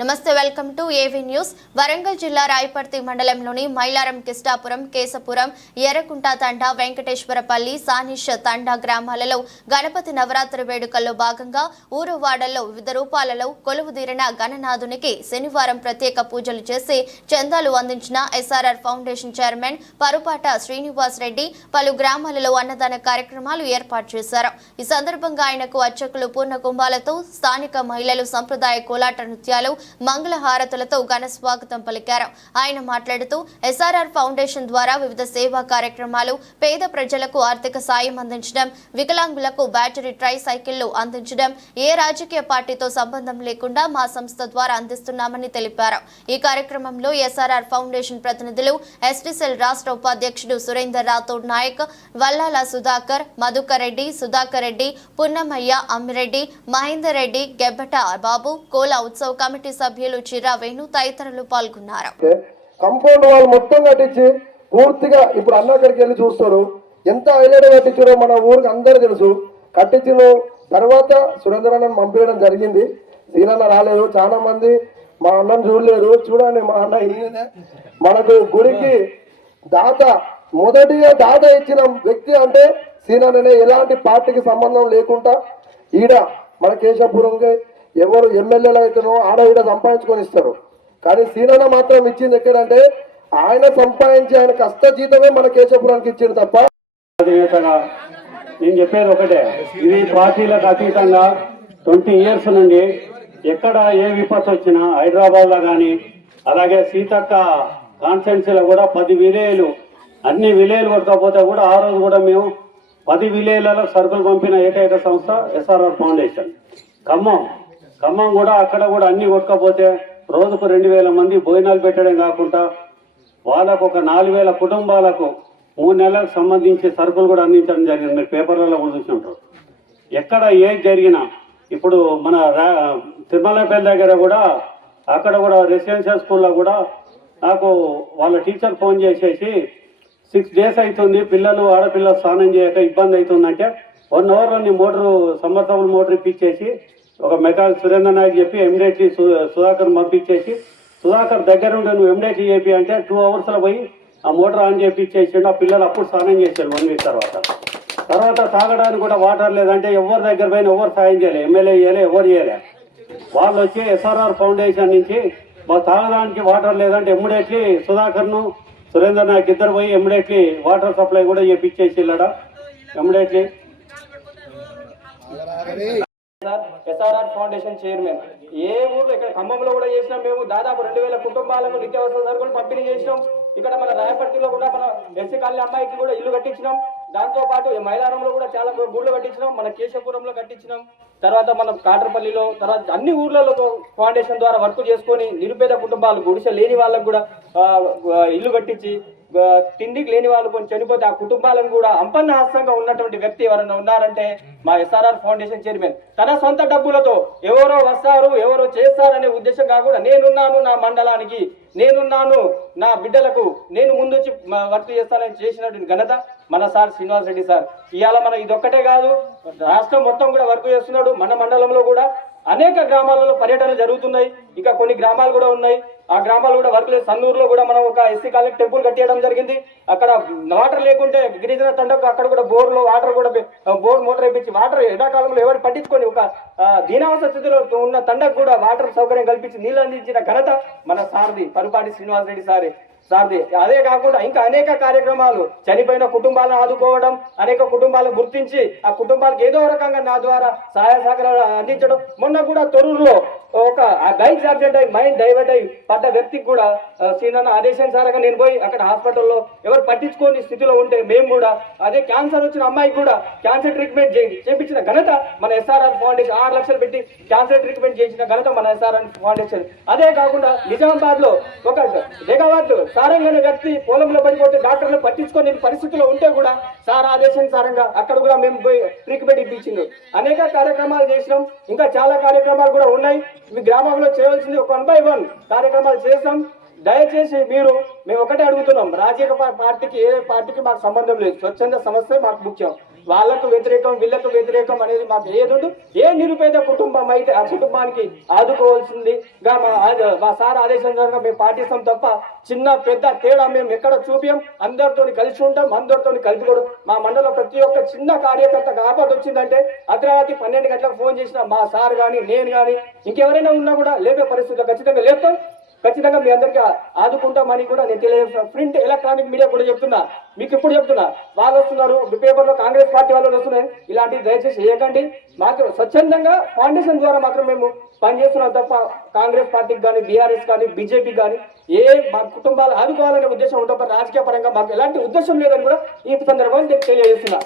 నమస్తే welcome to AV news. Warangal జిల్లా రాయపర్తి మండలంలోని మైలారం కిష్టాపురం కేశపురం ఎర్రకుంట తండా వెంకటేశ్వరపల్లి సానిష్ తండా గ్రామాలలో గణపతి నవరాత్రి వేడుకల్లో భాగంగా ఊరు వాడల్లో వివిధ రూపాలలో కొలువుదీరిన గణనాథునికి శనివారం ప్రత్యేక పూజలు చేసి చందాలు అందించిన SRR foundation chairman Parupata Srinivas Reddy పలు గ్రామాలలో అన్నదాన కార్యక్రమాలు ఏర్పాటు చేశారు. ఈ సందర్భంగా ఆయనకు అర్చకులు పూర్ణ కుంభాలతో స్థానిక మహిళలు సంప్రదాయ కోలాట నృత్యాలు మంగళ హారతులతో ఘన స్వాగతం పలికారు. ఆయన మాట్లాడుతూ ఎస్ఆర్ఆర్ ఫౌండేషన్ ద్వారా వివిధ సేవా కార్యక్రమాలు పేద ప్రజలకు ఆర్థిక సాయం అందించడం వికలాంగులకు బ్యాటరీ ట్రై సైకిళ్ళు అందించడం ఏ రాజకీయ పార్టీతో సంబంధం లేకుండా మా సంస్థ ద్వారా అందిస్తున్నామని తెలిపారు. ఈ కార్యక్రమంలో ఎస్ఆర్ఆర్ ఫౌండేషన్ ప్రతినిధులు ఎస్టీసెల్ రాష్ట్ర ఉపాధ్యక్షుడు సురేందర్ రాథోడ్ నాయక్ వల్లాల సుధాకర్ మధుకర్ రెడ్డి సుధాకర్ రెడ్డి పున్నమయ్య అమ్మిరెడ్డి మహేందర్ రెడ్డి గెబ్బట బాబు కోల ఉత్సవ కమిటీ సభ్యులు చిరా వేణు తదితరులు పాల్గొన్నారు. కంపౌండ్ వాల్ మొత్తం కట్టించి పూర్తిగా ఇప్పుడు అన్నక్కడికి వెళ్ళి చూస్తారు ఎంత హైలైట్ కట్టించారో మన ఊరికి అందరూ తెలుసు. కట్టించిన తర్వాత సురేంద్రనాథ్ పంపించడం జరిగింది. సీనన్న రాలేదు. చాలా మంది మా అన్నను చూడలేదు చూడండి మా అన్న మనకు గురికి దాత మొదటిగా దాత ఇచ్చిన వ్యక్తి అంటే సీనన్ననే. ఎలాంటి పార్టీకి సంబంధం లేకుండా ఈడ మన కేశపురంకి ఎవరు ఎమ్మెల్యేలు అయితేనో ఆడ ఈడ సంపాదించుకొని ఇస్తారు. కానీ సీనన్న మాత్రం ఇచ్చింది ఎక్కడంటే ఆయన సంపాదించి ఆయన కష్ట జీతమే మన కేశపురానికి ఇచ్చింది తప్ప నేను చెప్పేది ఒకటే ఇది పార్టీలకు అతీతంగా ట్వంటీ ఇయర్స్ నుండి ఎక్కడ ఏ విపత్తు వచ్చినా హైదరాబాద్లో కానీ అలాగే సీతక్క కాన్స్టెన్సీలో కూడా పది విలేలు అన్ని విలేలు కొట్టకపోతే కూడా ఆ రోజు కూడా మేము పది విలేలలో సరుకులు పంపిన ఏకైక సంస్థ ఎస్ఆర్ఆర్ ఫౌండేషన్. ఖమ్మం. ఖమ్మం కూడా అక్కడ కూడా అన్ని కొట్టకపోతే రోజుకు రెండు వేల మంది భోజనాలు పెట్టడం కాకుండా వాళ్ళకు ఒక నాలుగు వేల కుటుంబాలకు మూడు నెలలకు సంబంధించి సరుకులు కూడా అందించడం జరిగింది. మీరు పేపర్లలో కూడా చూసి ఉంటారు ఎక్కడ ఏది జరిగినా ఇప్పుడు మన రా- తిరుమలపల్లి దగ్గర కూడా అక్కడ కూడా రెసిడెన్షియల్ స్కూల్లో కూడా నాకు వాళ్ళ టీచర్ ఫోన్ చేసేసి సిక్స్ డేస్ అవుతుంది పిల్లలు ఆడపిల్లలు స్నానం చేయక ఇబ్బంది అవుతుందంటే వన్ అవర్లో నీ మోటారు సంవత్సరం మోటార్ ఇప్పించేసి ఒక మెకానిక్ సురేంద్ర నాయక్ చెప్పి ఇమీడియట్లీ సుధాకర్ పంపించేసి సుధాకర్ దగ్గర ఉండి నువ్వు ఇమీడియట్లీ చెప్పి అంటే టూ అవర్స్లో పోయి ఆ మోటార్ ఆన్ చేసి ఇచ్చేసిండు ఆ పిల్లలు అప్పుడు స్నానం చేశారు వన్ వీక్ తర్వాత. తర్వాత తాగడానికి కూడా వాటర్ లేదంటే ఎవరి దగ్గర పోయిన ఎవరు సాయం చేయలే ఎమ్మెల్యే చేయలే ఎవరు చేయలే. వాళ్ళు వచ్చి ఎస్ఆర్ఆర్ ఫౌండేషన్ నుంచి మా తాగడానికి వాటర్ లేదంటే ఇమ్మీడియట్లీ సుధాకర్ను సురేందర్ నాయక్ ఇద్దరు పోయి ఇమ్మీడియట్లీ వాటర్ సప్లై కూడా చేపించేసి వెళ్ళాడా immediately sir SRR foundation chairman ఏ ఊర్లో ఇక్కడ ఖమ్మంలో కూడా చేసినాం మేము దాదాపు రెండు వేల కుటుంబాలకు నిత్యావసర సరుకులు పంపిణీ చేసినాం. ఇక్కడ మన రాయపర్తిలో కూడా మన ఎస్సీ కాలనీ అమ్మాయికి కూడా ఇల్లు కట్టించినాం. దాంతో పాటు ఈ మైలారంలో కూడా చాలా గూళ్ళు కట్టించినాం. మన కేశవపురంలో కట్టించినాం. తర్వాత మనం కాటరపల్లిలో తర్వాత అన్ని ఊర్లలో ఫౌండేషన్ ద్వారా వర్క్ చేసుకొని నిరుపేద కుటుంబాలు గుడిసె లేని వాళ్ళకు కూడా ఇల్లు కట్టించి తిండికి లేని వాళ్ళు కొంచెం చనిపోతే ఆ కుటుంబాలను కూడా అంపన్న హస్తంగా ఉన్నటువంటి వ్యక్తి ఎవరైనా ఉన్నారంటే మా ఎస్ఆర్ఆర్ ఫౌండేషన్ చైర్మన్. తన సొంత డబ్బులతో ఎవరో వస్తారు ఎవరో చేస్తారనే ఉద్దేశం కాకుండా నేనున్నాను నా మండలానికి నేనున్నాను నా బిడ్డలకు నేను ముందు వచ్చి వర్క్ చేస్తానని చేసినటువంటి ఘనత మన సార్ శ్రీనివాస్ రెడ్డి సార్. ఇవాళ మన ఇదొక్కటే కాదు రాష్ట్రం మొత్తం కూడా వర్క్ చేస్తున్నాడు మన మండలంలో కూడా అనేక గ్రామాలలో పర్యటనలు జరుగుతున్నాయి ఇంకా కొన్ని గ్రామాలు కూడా ఉన్నాయి. ఆ గ్రామాలు కూడా వర్క్ లేదు. సన్నూరులో కూడా మనం ఒక ఎస్సీ కాలనీ టెంపుల్ కట్టేయడం జరిగింది. అక్కడ వాటర్ లేకుంటే గిరిజన తండకు అక్కడ కూడా బోర్లో వాటర్ కూడా బోర్ మోటార్ వేయించి వాటర్ ఎండాకాలంలో ఎవరు పట్టించుకొని ఒక ఆ, స్థితిలో ఉన్న తండకు కూడా వాటర్ సౌకర్యం కల్పించి నీళ్ళు అందించిన ఘనత మన సారథి పరుపాటి శ్రీనివాస్ రెడ్డి సారే. సార్ది. అదే కాకుండా ఇంకా అనేక కార్యక్రమాలు చనిపోయిన కుటుంబాలను ఆదుకోవడం అనేక కుటుంబాలను గుర్తించి ఆ కుటుంబాలకు ఏదో రకంగా నా ద్వారా సహాయ సహకారాలు అందించడం. మొన్న కూడా తొరూరులో ఒక బైక్ యాక్సిడెంట్ అయి మైండ్ డైవర్ట్ అయి పడ్డ వ్యక్తికి కూడా ఆ, సీనన్న సారగా నేను పోయి అక్కడ హాస్పిటల్లో ఎవరు పట్టించుకోని స్థితిలో ఉంటే మేము కూడా అదే క్యాన్సర్ వచ్చిన అమ్మాయికి కూడా క్యాన్సర్ ట్రీట్మెంట్ చే- చేపించిన ఘనత మన ఎస్ఆర్ఆర్ ఫౌండేషన్ ఆరు లక్షలు పెట్టి క్యాన్సర్ ట్రీట్మెంట్ చేసిన ఘనత మన ఎస్ఆర్ఆర్ ఫౌండేషన్. అదే కాకుండా నిజామాబాద్లో ఒక జగవత్ సారంగైన వ్యక్తి పొలంలో పడిపోతే డాక్టర్లు పట్టించుకొని పరిస్థితిలో ఉంటే కూడా సార్ ఆదేశానుసారంగా అక్కడ కూడా మేము పోయి ట్రీట్మెంట్ ఇప్పించింది అనేక కార్యక్రమాలు చేసినాం. ఇంకా చాలా కార్యక్రమాలు కూడా ఉన్నాయి. మీ గ్రామంలో చేయవలసింది ఒక వన్ బై వన్ కార్యక్రమాలు చేసాం దయచేసి మీరు మేము ఒకటే అడుగుతున్నాం. రాజకీయ పార్టీకి ఏ పార్టీకి మాకు సంబంధం లేదు. స్వచ్ఛంద సమస్య మాకు ముఖ్యం. వాళ్ళకు వ్యతిరేకం వీళ్ళకు వ్యతిరేకం అనేది మాకు ఏదో ఏ నిరుపేద కుటుంబం అయితే ఆ కుటుంబానికి ఆదుకోవాల్సిందిగా మా మా సార్ ఆదేశంగా మేము పాటిస్తాం తప్ప చిన్న పెద్ద తేడా మేము ఎక్కడ చూపియం. అందరితో కలిసి ఉంటాం అందరితో కలిసి కూడా. మా మండలం ప్రతి ఒక్క చిన్న కార్యకర్త ఆపద వచ్చిందంటే అర్ధరాత్రి పన్నెండు గంటలకు ఫోన్ చేసిన మా సార్ కానీ నేను కానీ ఇంకెవరైనా ఉన్నా కూడా లేపే పరిస్థితిలో ఖచ్చితంగా లేపుతాం. ఖచ్చితంగా మీ అందరికీ ఆదుకుంటామని కూడా నేను తెలియ ప్రింట్ ఎలక్ట్రానిక్ మీడియా కూడా చెప్తున్నా. మీకు ఇప్పుడు చెప్తున్నా. వాళ్ళు వస్తున్నారు పేపర్లో కాంగ్రెస్ పార్టీ వాళ్ళు వస్తున్నారు ఇలాంటివి దయచేసి చేయకండి. మాకు స్వచ్ఛందంగా ఫౌండేషన్ ద్వారా మాత్రం మేము పనిచేస్తున్నాం తప్ప కాంగ్రెస్ పార్టీకి కానీ బీఆర్ఎస్ కానీ బీజేపీ కానీ ఏ మా కుటుంబాలు ఆదుకోవాలనే ఉద్దేశం ఉంటుంది రాజకీయ పరంగా మాకు ఎలాంటి ఉద్దేశం లేదని కూడా ఈ సందర్భంగా నేను తెలియజేస్తున్నా.